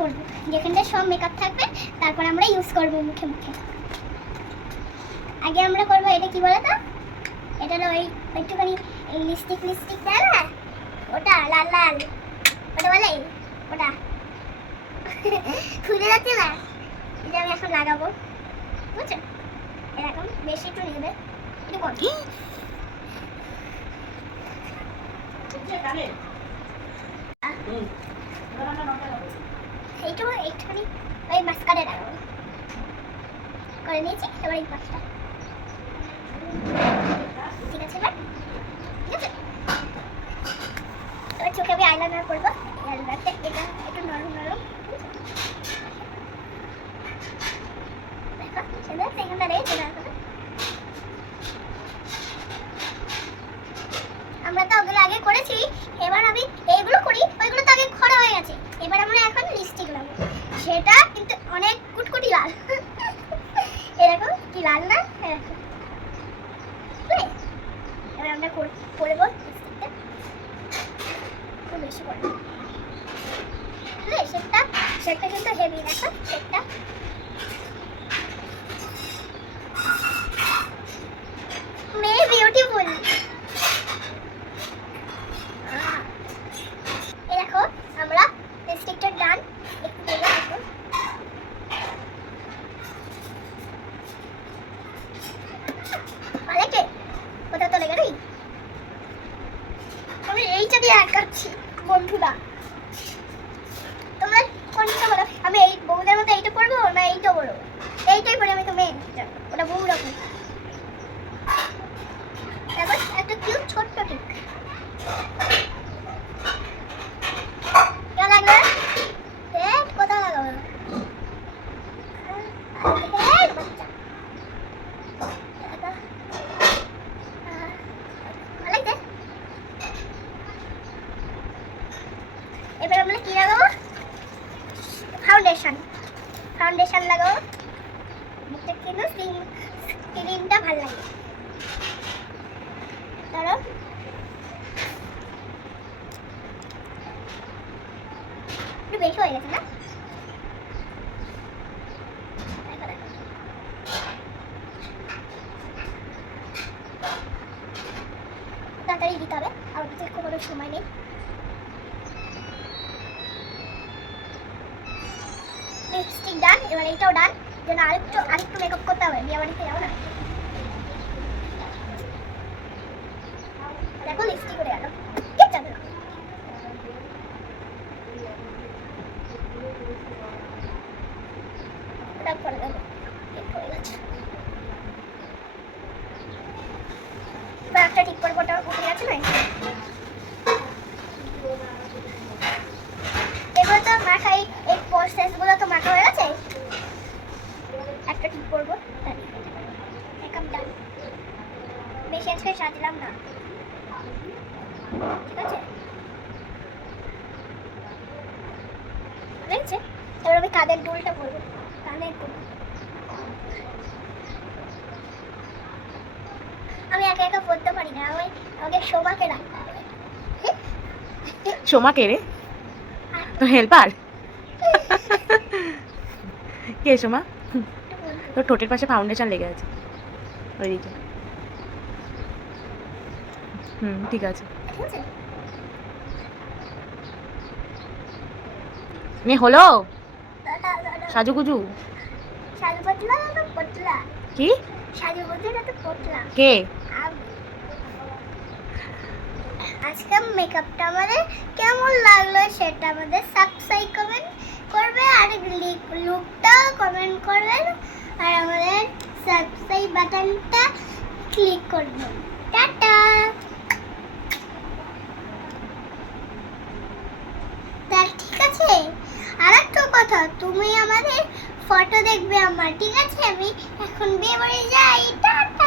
করবো, যেখানটা সব মেকআপ থাকবে তারপর আমরা ইউজ করবো মুখে মুখে। আগে আমরা করবো এটা কি বলে তো, এটা ওই একটুখানি লিপস্টিক দেয় না, ওটা লাল লাল, ওটা বলে ওটা খুলে যাচ্ছে না, এটা আমি এখন লাগাবো, বুঝছো? এরকম বেশি একটু নেবে, এটা কত এইটু একটুখানি ওই মাস্কারে লাগাবো করে নিয়েছি। এবার এই পাশটা ঠিক আছে, এবার ঠিক আছে। এবার চোখে আমি আইলাইনার করবো, আইলাইনারটা এটা একটু নরম নরম, দেখো সেটা এখানটা রেখে দাও। আমরা তো ওগুলো আগে করেছি, এবার আমি এইগুলো করি, ওইগুলো তো আগে খরা হয়ে গেছে। এবার আমরা এখন লিপস্টিক লাগাবো, সেটা কিন্তু অনেক কুটকুটি লাল এরকম কি লাল না, এবার আমরা করবো লিপস্টিকটা একটু বেশি করবো, সেটা কিন্তু হেভি, দেখো সেটা মেয়ে বিউটিফুল। দেখো আমরা লিপস্টিকটা ডান, একটু দেবো দেখো, ভালো কোথাও তো লেগে নেই। আমি এইটা দিয়ে আঁকাচ্ছি বন্ধুরা, তোমরা কোনটা বলো? আমি এই বউদের মতো এইটা করবো না এইটা বলবো? এইটাই পরে আমি তো মেয়ে, ওটা বউ রকম। তারপর একটা কিউট ছোট্ট টিক কেমন লাগলো? কোথাও লাগাবো এবার আমরা কি লাগাবো? ফাউন্ডেশন লাগাবো, মুখটা কিন্তু স্কিনটা ভালো লাগে। ধরো একটু বেশি হয়ে গেছে না, তাড়াতাড়ি দিতে হবে, আর কিছু কোনো সময় নেই। লিপস্টিক ডান, এবার এইটাও ডান, যেন আরেকটু মেকআপ করতে হবে, বিয়ে বাড়িতে যাও না। দেখো লিপস্টিক করে গেল, কে যাবে না? পরে দেবো, পড়ে গেছে, একটা ঠিক করে ওটা উঠে গেছে না। এগুলো তো মাখাই, এই প্রসেসগুলো তো মাখা হয়ে গেছে, একটা ঠিক করবো, মেকআপ ডান, বেশি আজকে সাজলাম না, ঠিক আছে? দেখছে, এবার আমি কাদের দুলটা করবো, কানের দুল। আমি একা একা পড়তে পারি না, আমাকে সোমাকে রাখতে হবে। সোমাকে রে তো হেল্পার কে সোমা? তোর ঠোঁটের পাশে ফাউন্ডেশন লেগে আছে ওইদিকে। ঠিক আছে, নে হলো সাজুগুজু কি কে আজকে মেকআপটা আমাদের কেমন লাগলো সেটা আমাদের সাবস্ক্রাইব করবে, আর লুকটা কমেন্ট করবেন, আর আমাদের সাবস্ক্রাইব বাটনটা ক্লিক করবেন। টাটা। ঠিক আছে, আর একটা কথা, তুমি আমাদের ফটো দেখবে আমার, ঠিক আছে? আমি এখন বিয়ে বাড়ি যাই, টাটা।